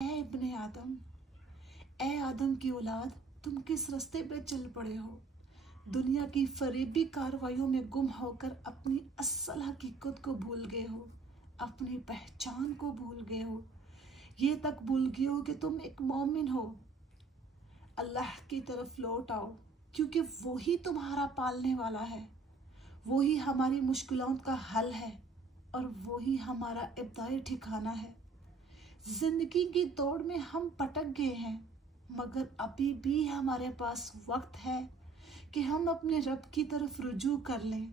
इब्ने आदम, ए आदम की औलाद, तुम किस रास्ते पे चल पड़े हो? दुनिया की फरेबी कार्रवाइयों में गुम होकर अपनी असल हकीकत को भूल गए हो, अपनी पहचान को भूल गए हो, ये तक भूल गए हो कि तुम एक मोमिन हो। अल्लाह की तरफ लौट आओ, क्योंकि वही तुम्हारा पालने वाला है, वही हमारी मुश्किलों का हल है और वही हमारा इब्तिदाई ठिकाना है। जिंदगी की दौड़ में हम पटक गए हैं, मगर अभी भी हमारे पास वक्त है कि हम अपने रब की तरफ रुजू कर लें,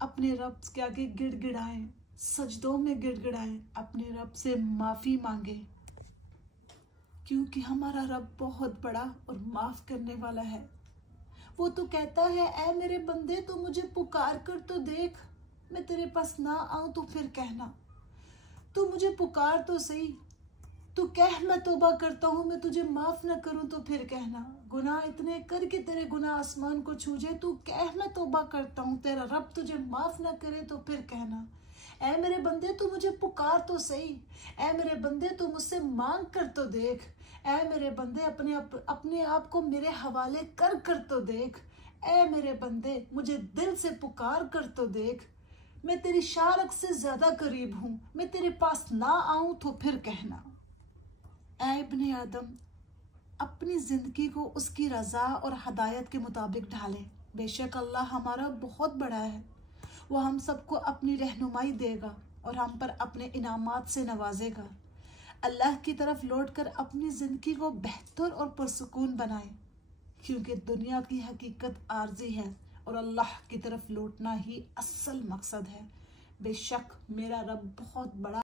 अपने रब के आगे गिड़गिड़ाएं, सजदों में गिड़गिड़ाएं, अपने रब से माफ़ी मांगे, क्योंकि हमारा रब बहुत बड़ा और माफ़ करने वाला है। वो तो कहता है, ऐ मेरे बंदे, तू मुझे पुकार कर तो देख, मैं तेरे पास ना आऊं तो फिर कहना, तू मुझे पुकार तो सही, तू कह मैं तौबा करता हूँ, मैं तुझे माफ ना करूं तो फिर कहना, गुनाह इतने कर के तेरे गुनाह आसमान को छू जाए, तू कह मैं तौबा करता हूँ, तेरा रब तुझे माफ ना करे तो फिर कहना, ऐ मेरे बंदे तू मुझे पुकार तो सही, ऐ मेरे बंदे तू मुझसे मांग कर तो देख, ऐ मेरे बंदे अपने आप को मेरे हवाले कर तो देख, ऐ मेरे बंदे मुझे दिल से पुकार कर तो देख, मैं तेरी शारक से ज्यादा करीब हूं, मैं तेरे पास ना आऊं तो फिर कहना। ऐ इब्ने आदम, अपनी जिंदगी को उसकी रजा और हदायत के मुताबिक ढालें। बेशक अल्लाह हमारा बहुत बड़ा है, वो हम सबको अपनी रहनुमाई देगा और हम पर अपने इनामात से नवाजेगा। अल्लाह की तरफ लौटकर अपनी जिंदगी को बेहतर और पुरसुकून बनाएं, क्योंकि दुनिया की हकीकत आर्जी है और अल्लाह की तरफ लौटना ही असल मकसद है। बेशक मेरा रब बहुत बड़ा